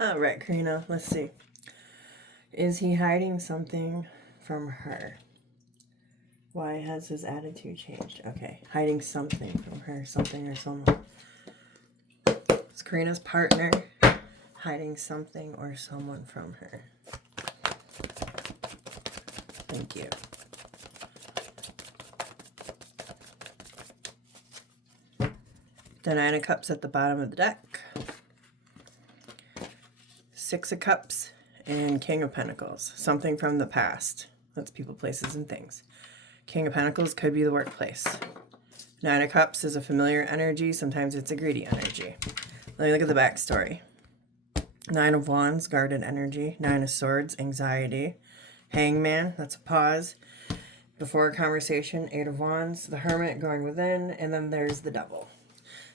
All right, Karina, let's see. Is he hiding something from her? Why has his attitude changed? Okay, hiding something from her, something or someone. Is Karina's partner hiding something or someone from her? Thank you. The Nine of Cups at the bottom of the deck. Six of Cups and King of Pentacles. Something from the past. That's people, places, and things. King of Pentacles could be the workplace. Nine of Cups is a familiar energy. Sometimes it's a greedy energy. Let me look at the backstory. Nine of Wands, guarded energy. Nine of Swords, anxiety. Hangman, that's a pause before a conversation. Eight of Wands, the Hermit, going within. And then there's the Devil.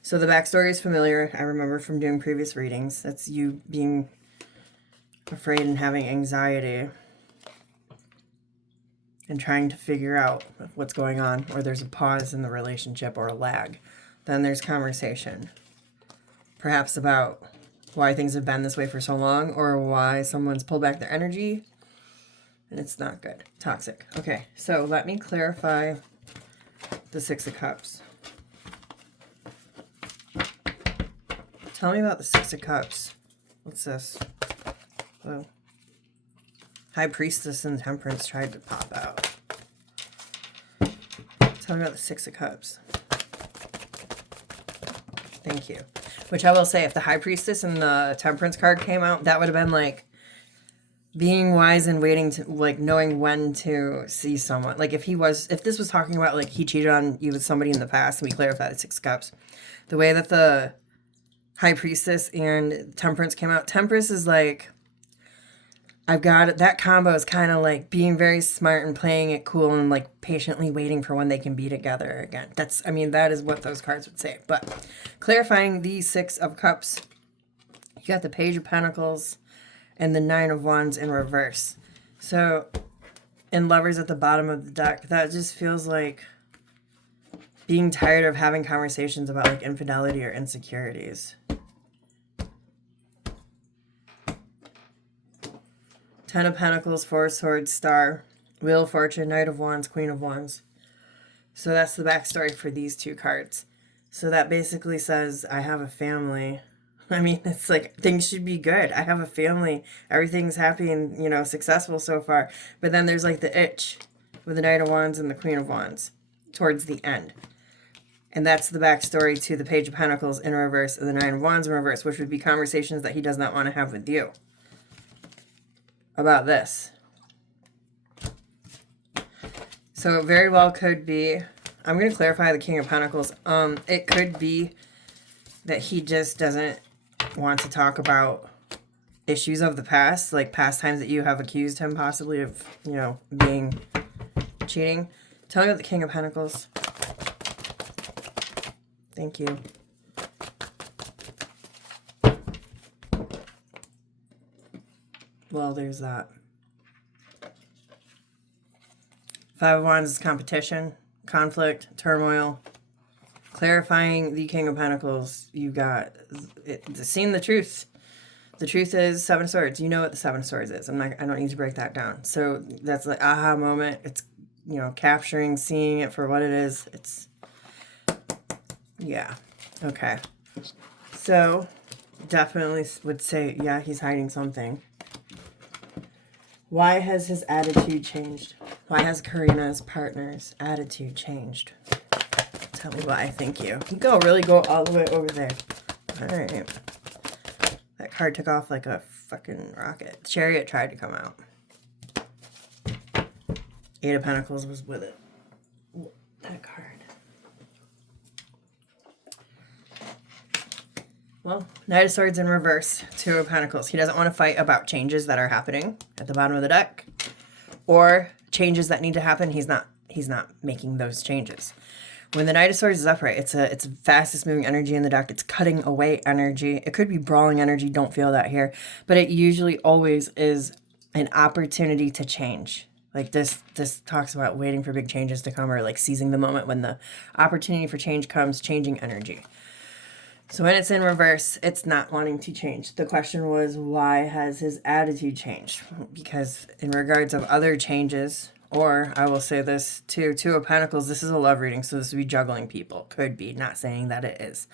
So the backstory is familiar. I remember from doing previous readings. That's you being afraid and having anxiety and trying to figure out what's going on, or there's a pause in the relationship or a lag. Then there's conversation, perhaps about why things have been this way for so long, or why someone's pulled back their energy and it's not good. Toxic. Okay, so let me clarify the Six of Cups. Tell me about the Six of Cups. What's this? Oh. High Priestess and Temperance tried to pop out. Tell me about the Six of Cups. Thank you. Which I will say, if the High Priestess and the Temperance card came out, that would have been like being wise and waiting to, like, knowing when to see someone. Like, if this was talking about, like, he cheated on you with somebody in the past, and we clarified the Six of Cups. The way that the High Priestess and Temperance came out, Temperance is like, I've got it. That combo is kind of like being very smart and playing it cool and like patiently waiting for when they can be together again. That is what those cards would say. But clarifying the Six of Cups, you got the Page of Pentacles and the Nine of Wands in reverse. So, and Lovers at the bottom of the deck, that just feels like being tired of having conversations about like infidelity or insecurities. Ten of Pentacles, Four of Swords, Star, Wheel of Fortune, Knight of Wands, Queen of Wands. So that's the backstory for these two cards. So that basically says, I have a family. I mean, it's like, things should be good. I have a family. Everything's happy and, successful so far. But then there's like the itch with the Knight of Wands and the Queen of Wands towards the end. And that's the backstory to the Page of Pentacles in reverse and the Nine of Wands in reverse, which would be conversations that he does not want to have with you about this. So it very well could be, I'm going to clarify the King of Pentacles. It could be that he just doesn't want to talk about issues of the past, like past times that you have accused him possibly of, being cheating. Tell me about the King of Pentacles. Thank you. Well, there's that. Five of Wands is competition, conflict, turmoil. Clarifying the King of Pentacles, you got seeing the truth. The truth is Seven of Swords. You know what the Seven of Swords is. I don't need to break that down. So that's the aha moment. It's, capturing, seeing it for what it is. It's, yeah. Okay. So definitely would say, yeah, he's hiding something. Why has his attitude changed? Why has Karina's partner's attitude changed? Tell me why. Thank you. Really go all the way over there. All right. That card took off like a fucking rocket. Chariot tried to come out. Eight of Pentacles was with it. That card. Well, Knight of Swords in reverse. Two of Pentacles. He doesn't want to fight about changes that are happening at the bottom of the deck, or changes that need to happen. He's not making those changes. When the Knight of Swords is upright, it's fastest moving energy in the deck. It's cutting away energy. It could be brawling energy. Don't feel that here, but it usually always is an opportunity to change. Like this talks about waiting for big changes to come, or like seizing the moment when the opportunity for change comes, changing energy. So when it's in reverse, it's not wanting to change. The question was, why has his attitude changed? Because in regards of other changes, or I will say this too, Two of Pentacles, this is a love reading, so this would be juggling people. Could be, not saying that it is.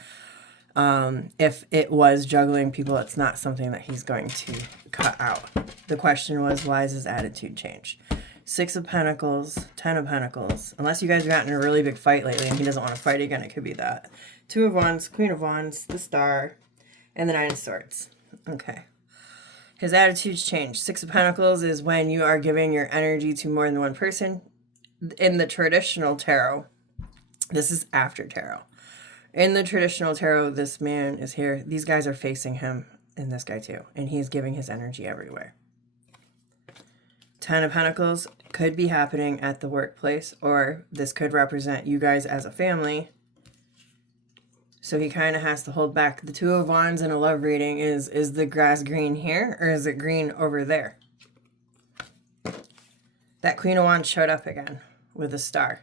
If it was juggling people, it's not something that he's going to cut out. The question was, why has his attitude changed? Six of Pentacles, Ten of Pentacles. Unless you guys have gotten in a really big fight lately and he doesn't want to fight again, it could be that. Two of Wands, Queen of Wands, the Star, and the Nine of Swords. Okay. His attitude's changed. Six of Pentacles is when you are giving your energy to more than one person. In the traditional tarot, this is after tarot. In the traditional tarot, this man is here. These guys are facing him, and this guy too. And he's giving his energy everywhere. Ten of Pentacles could be happening at the workplace, or this could represent you guys as a family. So he kind of has to hold back. The Two of Wands in a love reading is the grass green here, or is it green over there? That Queen of Wands showed up again with a star.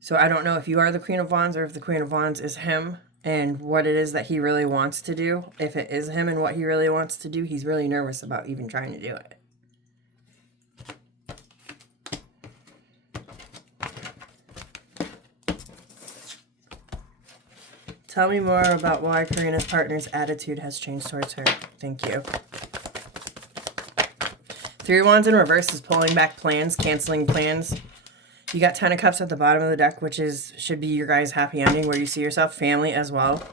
So I don't know if you are the Queen of Wands or if the Queen of Wands is him and what it is that he really wants to do. If it is him and what he really wants to do, he's really nervous about even trying to do it. Tell me more about why Karina's partner's attitude has changed towards her. Thank you. Three of Wands in reverse is pulling back plans, canceling plans. You got Ten of Cups at the bottom of the deck, which should be your guys' happy ending, where you see yourself, family as well.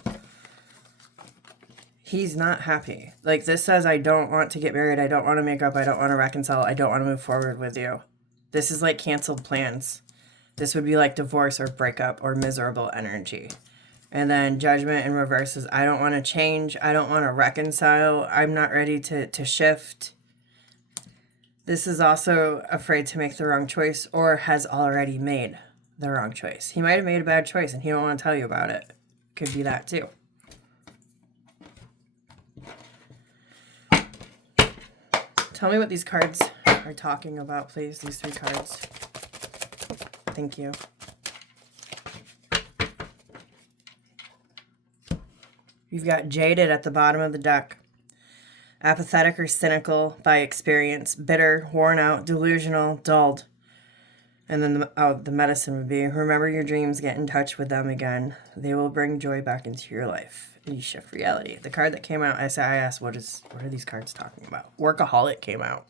He's not happy. Like, this says, I don't want to get married, I don't want to make up, I don't want to reconcile, I don't want to move forward with you. This is like canceled plans. This would be like divorce or breakup or miserable energy. And then Judgment in reverse is, I don't want to change, I don't want to reconcile, I'm not ready to shift. This is also afraid to make the wrong choice or has already made the wrong choice. He might have made a bad choice and he don't want to tell you about it. Could be that too. Tell me what these cards are talking about, please. These three cards. Thank you. You've got Jaded at the bottom of the deck. Apathetic or cynical by experience, bitter, worn out, delusional, dulled. And then the medicine would be, remember your dreams, get in touch with them again. They will bring joy back into your life. And you shift reality. The card that came out, I asked, what are these cards talking about? Workaholic came out.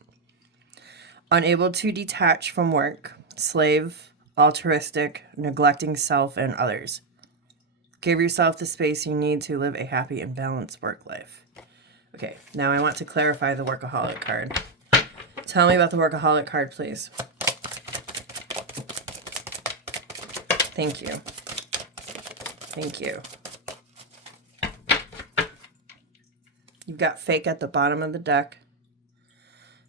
Unable to detach from work, slave, altruistic, neglecting self and others. Give yourself the space you need to live a happy and balanced work life. Okay, now I want to clarify the Workaholic card. Tell me about the Workaholic card, please. Thank you. Thank you. You've got Fake at the bottom of the deck.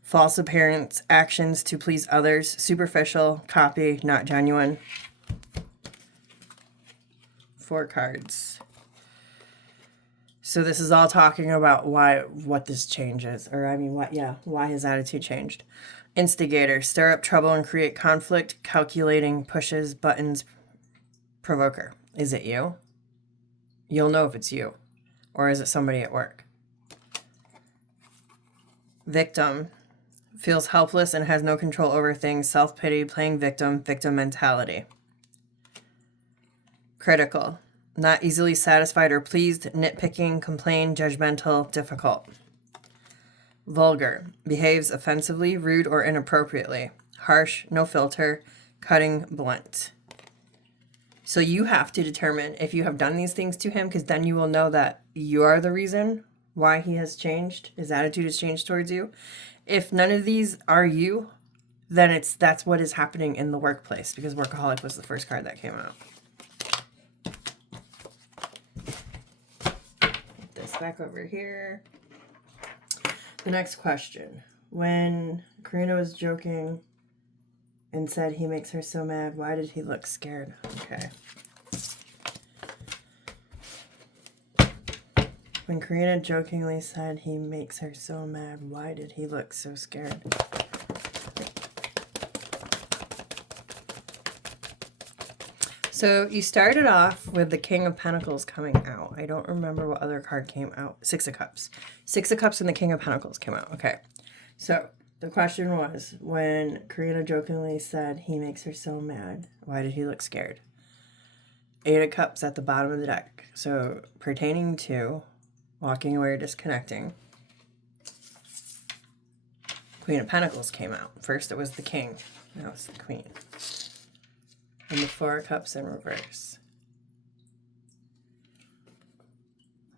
False appearance, actions to please others, superficial, copy, not genuine. 4 cards. So this is all talking about what this changes, or I mean, why his attitude changed. Instigator, stir up trouble and create conflict, calculating, pushes, buttons, provoker. Is it you? You'll know if it's you, or is it somebody at work? Victim, feels helpless and has no control over things, self-pity, playing victim, victim mentality. Critical, not easily satisfied or pleased, nitpicking, complain, judgmental, difficult. Vulgar, behaves offensively, rude, or inappropriately. Harsh, no filter, cutting, blunt. So you have to determine if you have done these things to him, because then you will know that you are the reason why he has changed, his attitude has changed towards you. If none of these are you, then that's what is happening in the workplace, because Workaholic was the first card that came out. Back over here. The next question. When Karina was joking and said he makes her so mad, why did he look scared? Okay. When Karina jokingly said he makes her so mad, why did he look so scared? So you started off with the King of Pentacles coming out. I don't remember what other card came out. Six of Cups. Six of Cups and the King of Pentacles came out. Okay. So the question was, when Karina jokingly said he makes her so mad, why did he look scared? Eight of Cups at the bottom of the deck. So pertaining to walking away or disconnecting. Queen of Pentacles came out. First it was the King. Now it's the Queen. And the Four of Cups in reverse.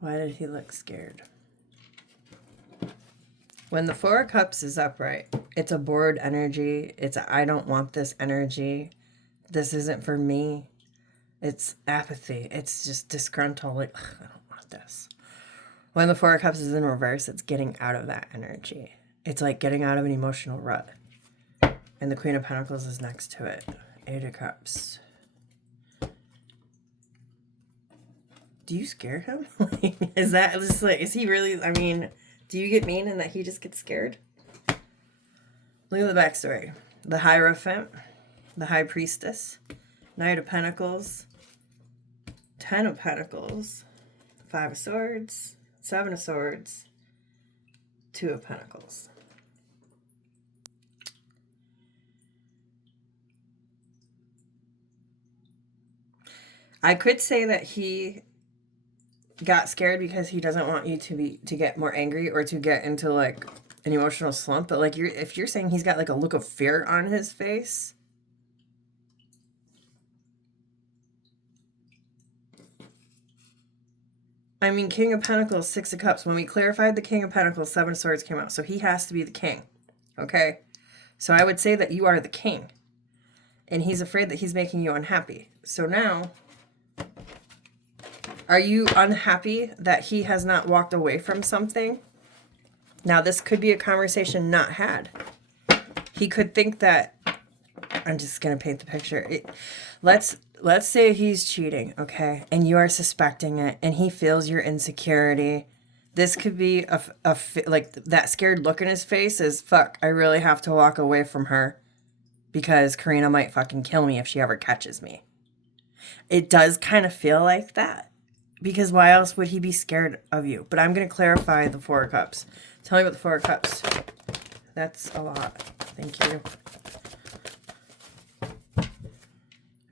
Why did he look scared? When the Four of Cups is upright, it's a bored energy. It's a, I don't want this energy. This isn't for me. It's apathy. It's just disgruntled. Like, ugh, I don't want this. When the Four of Cups is in reverse, it's getting out of that energy. It's like getting out of an emotional rut. And the Queen of Pentacles is next to it. Eight of Cups. Do you scare him? Is that just like, is he really, I mean, do you get mean and that he just gets scared? Look at the backstory. The Hierophant, the High Priestess, Knight of Pentacles, Ten of Pentacles, Five of Swords, Seven of Swords, Two of Pentacles. I could say that he got scared because he doesn't want you to get more angry or to get into like an emotional slump, but like if you're saying he's got like a look of fear on his face, I mean, King of Pentacles, Six of Cups. When we clarified the King of Pentacles, Seven of Swords came out, so he has to be the king. Okay, so I would say that you are the king and he's afraid that he's making you unhappy. So now, are you unhappy that he has not walked away from something? Now, this could be a conversation not had. He could think that, I'm just going to paint the picture. Let's say he's cheating, okay? And you are suspecting it, and he feels your insecurity. This could be like that scared look in his face is, fuck, I really have to walk away from her because Karina might fucking kill me if she ever catches me. It does kind of feel like that. Because why else would he be scared of you? But I'm going to clarify the Four of Cups. Tell me about the Four of Cups. That's a lot. Thank you.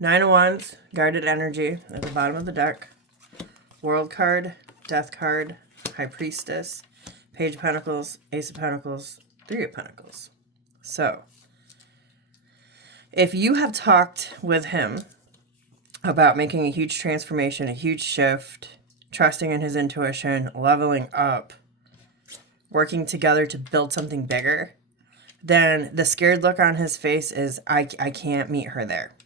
Nine of Wands, guarded energy at the bottom of the deck. World card, Death card, High Priestess, Page of Pentacles, Ace of Pentacles, Three of Pentacles. So, if you have talked with him about making a huge transformation, a huge shift, trusting in his intuition, leveling up, working together to build something bigger, then the scared look on his face is, I can't meet her there.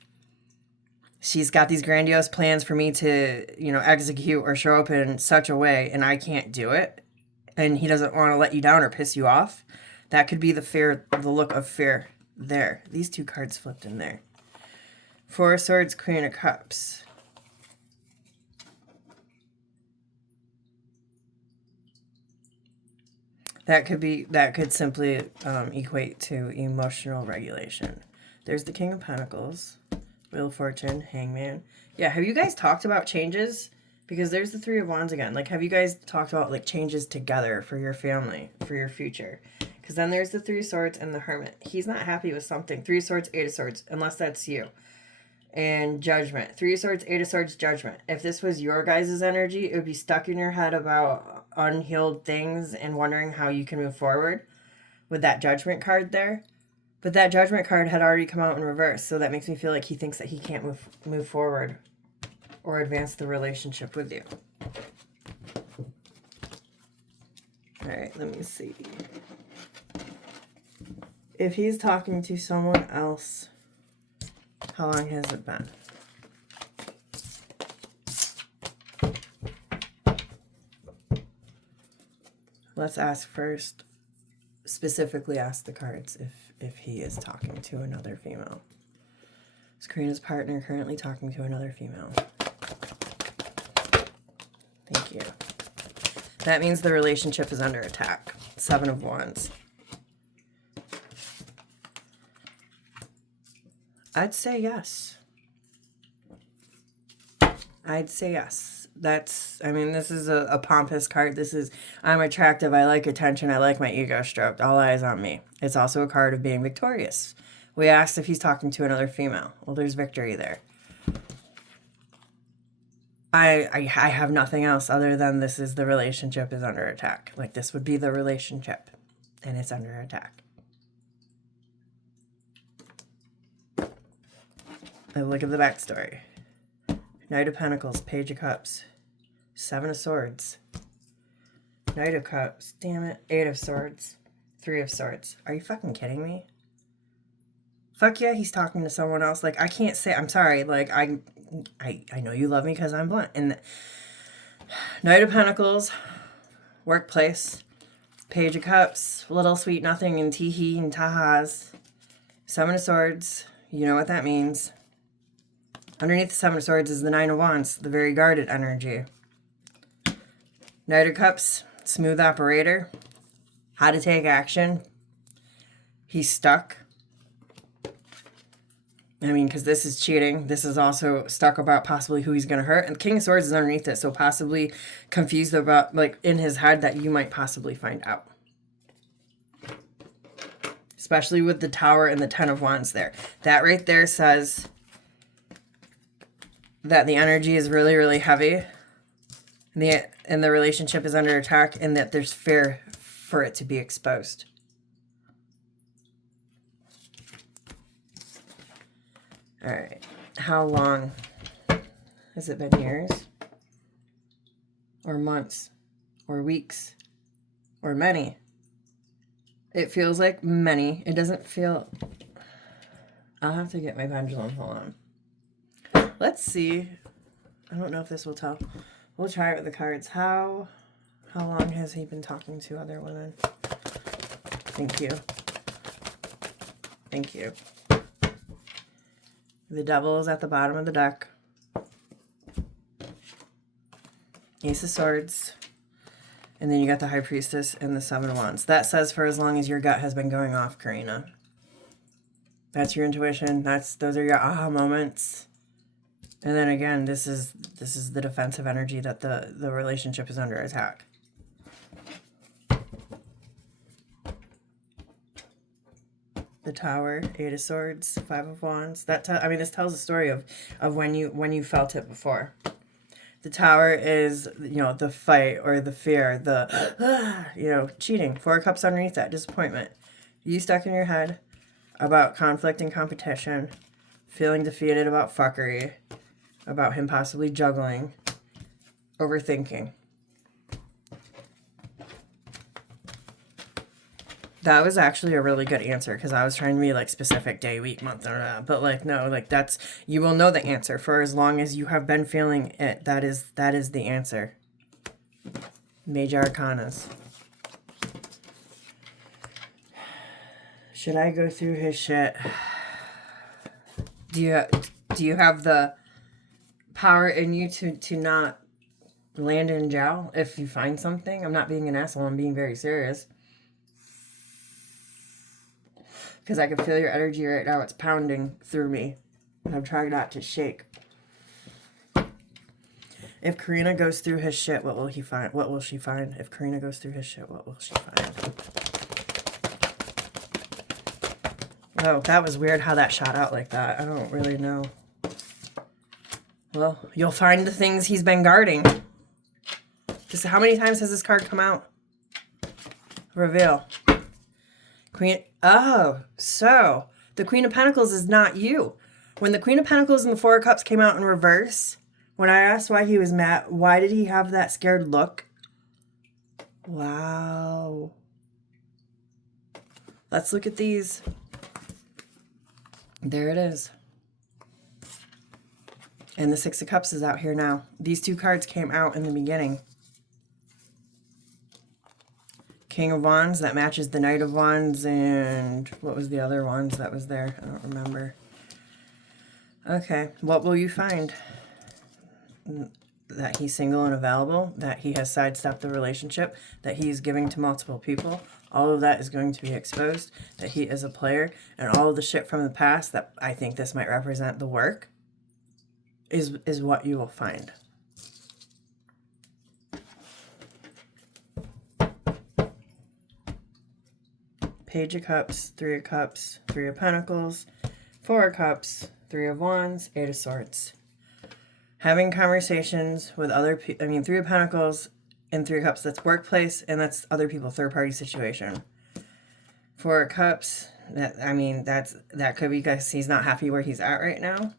She's got these grandiose plans for me to, execute or show up in such a way, and I can't do it. And he doesn't want to let you down or piss you off. That could be the look of fear there. These two cards flipped in there. Four of Swords, Queen of Cups. That could simply equate to emotional regulation. There's the King of Pentacles, Wheel of Fortune, Hangman. Yeah, have you guys talked about changes? Because there's the Three of Wands again. Like, have you guys talked about like changes together for your family, for your future? Because then there's the Three of Swords and the Hermit. He's not happy with something. Three of Swords, Eight of Swords, unless that's you. And Judgment. Three of Swords, Eight of Swords, Judgment. If this was your guys' energy, it would be stuck in your head about unhealed things and wondering how you can move forward with that Judgment card there. But that Judgment card had already come out in reverse, so that makes me feel like he thinks that he can't move forward or advance the relationship with you. All right, let me see. If he's talking to someone else, how long has it been? Let's ask first, specifically ask the cards if he is talking to another female. Is Karina's partner currently talking to another female? Thank you. That means the relationship is under attack. Seven of Wands. I'd say yes. I'd say yes. That's, I mean, this is a pompous card. This is, I'm attractive, I like attention, I like my ego stroked, all eyes on me. It's also a card of being victorious. We asked if he's talking to another female. Well, there's victory there. I have nothing else other than this is the relationship is under attack. Like, this would be the relationship, and it's under attack. And look at the backstory. Knight of Pentacles, Page of Cups, Seven of Swords, Knight of Cups, damn it, Eight of Swords, Three of Swords. Are you fucking kidding me? Fuck yeah, he's talking to someone else. Like, I can't say, I'm sorry, like, I know you love me because I'm blunt. And Knight of Pentacles, workplace, Page of Cups, little sweet nothing and tee-hee and ta-has, Seven of Swords, you know what that means. Underneath the Seven of Swords is the Nine of Wands, the very guarded energy. Knight of Cups, smooth operator. How to take action. He's stuck. I mean, because this is cheating. This is also stuck about possibly who he's going to hurt. And the King of Swords is underneath it, so possibly confused about, like, in his head that you might possibly find out. Especially with the Tower and the Ten of Wands there. That right there says that the energy is really, really heavy. And the relationship is under attack, and that there's fear for it to be exposed. All right. How long? Has it been years? Or months? Or weeks? Or many? It feels like many. It doesn't feel... I'll have to get my pendulum. Hold on. Let's see. I don't know if this will tell. We'll try it with the cards. How long has he been talking to other women? Thank you. Thank you. The Devil is at the bottom of the deck. Ace of Swords. And then you got the High Priestess and the Seven of Wands. That says for as long as your gut has been going off, Karina. That's your intuition. Those are your aha moments. And then again, this is the defensive energy that the relationship is under attack. The Tower, Eight of Swords, Five of Wands. This tells a story of when you felt it before. The Tower is, the fight or the fear, the cheating. Four of Cups underneath that, disappointment. You stuck in your head about conflict and competition, feeling defeated about fuckery, about him possibly juggling, overthinking. That was actually a really good answer because I was trying to be like specific day, week, month, but like no, like that's, you will know the answer for as long as you have been feeling it. That is the answer. Major Arcanas. Should I go through his shit? Do you have the power in you to not land in jail if you find something? I'm not being an asshole. I'm being very serious. Because I can feel your energy right now. It's pounding through me. And I'm trying not to shake. If Karina goes through his shit, what will he find? What will she find? If Karina goes through his shit, what will she find? Oh, that was weird how that shot out like that. I don't really know. Well, you'll find the things he's been guarding. Just how many times has this card come out? Reveal. Queen. Oh, so the Queen of Pentacles is not you. When the Queen of Pentacles and the Four of Cups came out in reverse, when I asked why he was mad, why did he have that scared look? Wow. Let's look at these. There it is. And the Six of Cups is out here now. These two cards came out in the beginning. King of Wands, that matches the Knight of Wands, and what was the other wands that was there? I don't remember. Okay, what will you find? That he's single and available, that he has sidestepped the relationship, that he's giving to multiple people. All of that is going to be exposed, that he is a player, and all of the shit from the past that I think this might represent the work is what you will find. Page of Cups, Three of Cups, Three of Pentacles, Four of Cups, Three of Wands, Eight of Swords. Having conversations with other people, I mean, Three of Pentacles and Three of Cups, that's workplace, and that's other people, third-party situation. Four of Cups, that could be because he's not happy where he's at right now.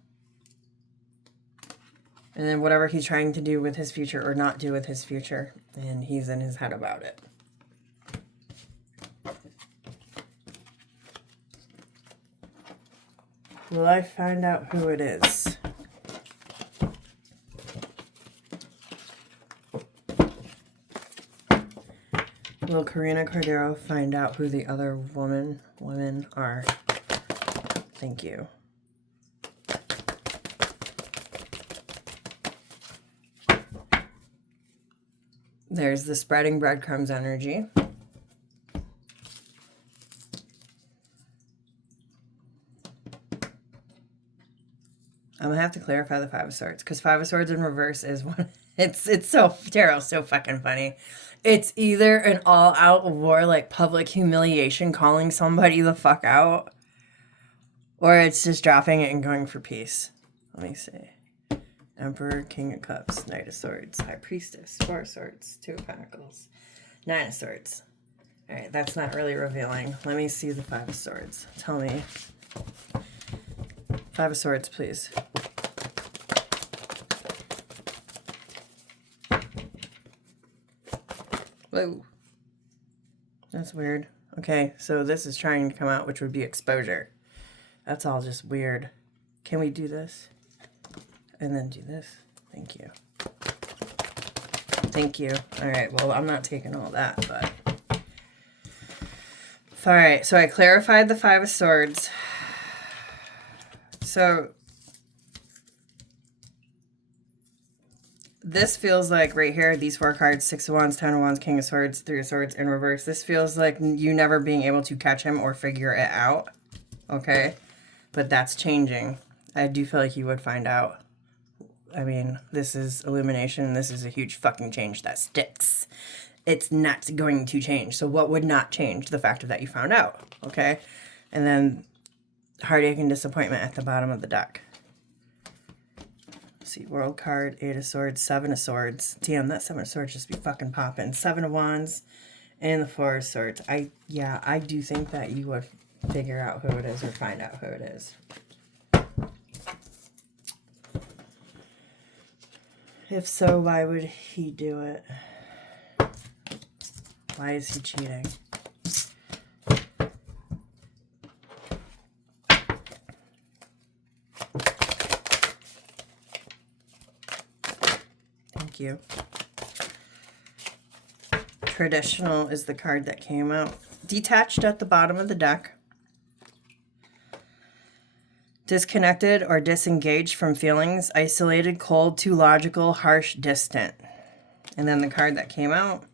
And then whatever he's trying to do with his future or not do with his future, and he's in his head about it. Will I find out who it is? Will Karina Cordero find out who the other women are? Thank you. There's the spreading breadcrumbs energy. I'm gonna have to clarify the Five of Swords, because Five of Swords in reverse is one. It's so, tarot's so fucking funny. It's either an all-out war, like public humiliation, calling somebody the fuck out, or it's just dropping it and going for peace. Let me see. Emperor, King of Cups, Knight of Swords, High Priestess, Four of Swords, Two of Pentacles, Nine of Swords. All right, that's not really revealing. Let me see the Five of Swords. Tell me. Five of Swords, please. Whoa. That's weird. Okay, so this is trying to come out, which would be exposure. That's all just weird. Can we do this? And then do this? Thank you. Thank you. All right, well, I'm not taking all that, but... All right, so I clarified the Five of Swords. So this feels like right here, these four cards, Six of Wands, Ten of Wands, King of Swords, Three of Swords in reverse. This feels like you never being able to catch him or figure it out. Okay? But that's changing. I do feel like you would find out. I mean, this is illumination. This is a huge fucking change that sticks. It's not going to change. So what would not change? The fact that you found out. Okay? And then heartache and disappointment at the bottom of the deck. Let's see, World card, Eight of Swords, Seven of Swords. Damn, that Seven of Swords just be fucking popping. Seven of Wands and the Four of Swords. I do think that you would figure out who it is or find out who it is. If so, why would he do it? Why is he cheating? Thank you. Traditional is the card that came out. Detached at the bottom of the deck. Disconnected or disengaged from feelings. Isolated, cold, too logical, harsh, distant. And then the card that came out.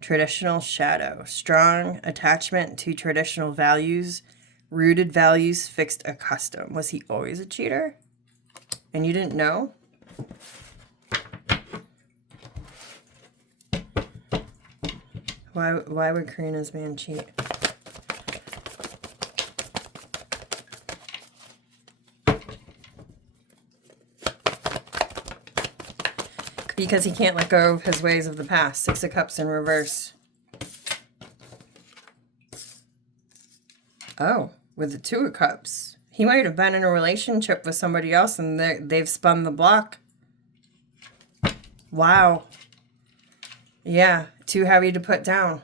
Traditional shadow. Strong attachment to traditional values. Rooted values, fixed a custom. Was he always a cheater? And you didn't know? Why would Karina's man cheat? Because he can't let go of his ways of the past. Six of Cups in reverse. Oh, with the Two of Cups. He might have been in a relationship with somebody else and they've spun the block. Wow. Yeah, too heavy to put down.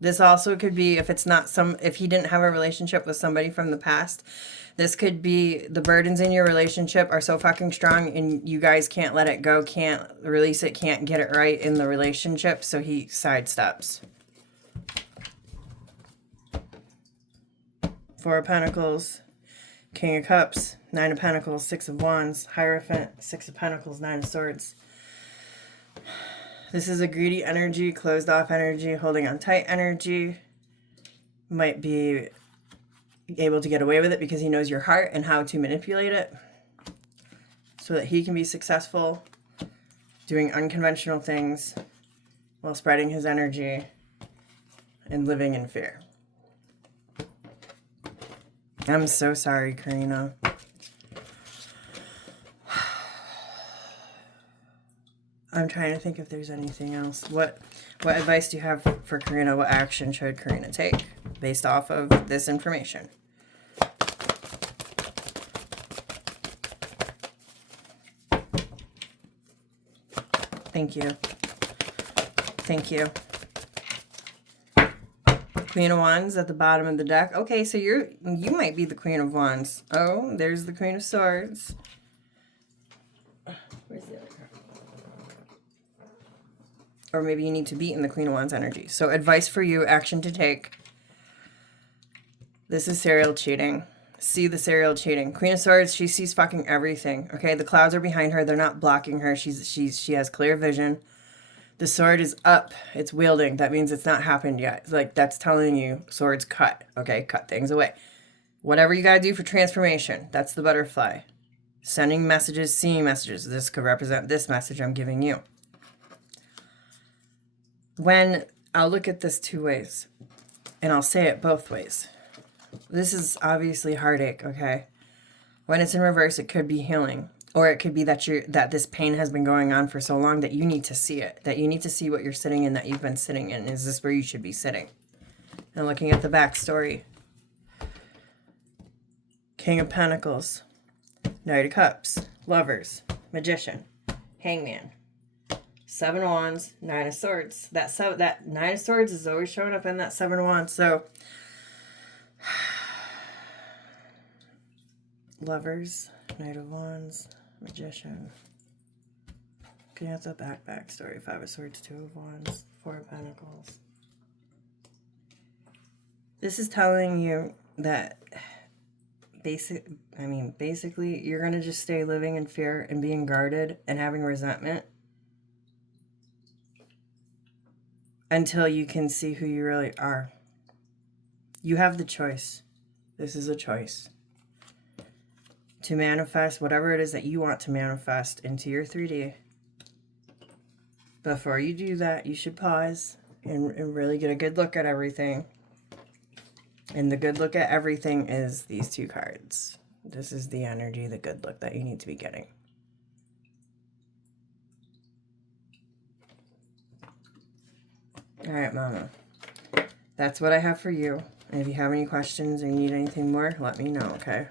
This also could be, if he didn't have a relationship with somebody from the past, this could be the burdens in your relationship are so fucking strong and you guys can't let it go, can't release it, can't get it right in the relationship, so he sidesteps. Four of Pentacles, King of Cups, Nine of Pentacles, Six of Wands, Hierophant, Six of Pentacles, Nine of Swords. This is a greedy energy, closed off energy, holding on tight energy. Might be able to get away with it because he knows your heart and how to manipulate it so that he can be successful doing unconventional things while spreading his energy. and living in fear. I'm so sorry, Karina. I'm trying to think if there's anything else. What advice do you have for Karina? What action should Karina take based off of this information? Thank you. Thank you. Queen of Wands at the bottom of the deck. Okay, so you might be the Queen of Wands. Oh, there's the Queen of Swords. Where's the other card? Or maybe you need to be in the Queen of Wands energy. So advice for you, action to take. This is serial cheating. See the serial cheating. Queen of Swords, she sees fucking everything. Okay, the clouds are behind her. They're not blocking her. She has clear vision. The sword is up. It's wielding. That means it's not happened yet. It's like, that's telling you swords cut. Okay, cut things away. Whatever you gotta do for transformation. That's the butterfly. Sending messages, seeing messages. This could represent this message I'm giving you. When I'll look at this two ways, and I'll say it both ways. This is obviously heartache, okay? When it's in reverse, it could be healing. Or it could be that this pain has been going on for so long that you need to see it. That you need to see what you're sitting in, that you've been sitting in. Is this where you should be sitting? And looking at the backstory. King of Pentacles. Knight of Cups. Lovers. Magician. Hangman. Seven of Wands. Nine of Swords. That Nine of Swords is always showing up in that Seven of Wands. So, Lovers. Knight of Wands. Magician. Looking at the backstory. Five of Swords, Two of Wands, Four of Pentacles. This is telling you that basically you're going to just stay living in fear and being guarded and having resentment until you can see who you really are. You have the choice. This is a choice. To manifest whatever it is that you want to manifest into your 3D. Before you do that, you should pause and really get a good look at everything. And the good look at everything is these two cards. This is the energy, the good look that you need to be getting. All right, Mama. That's what I have for you. And if you have any questions or you need anything more, let me know, okay?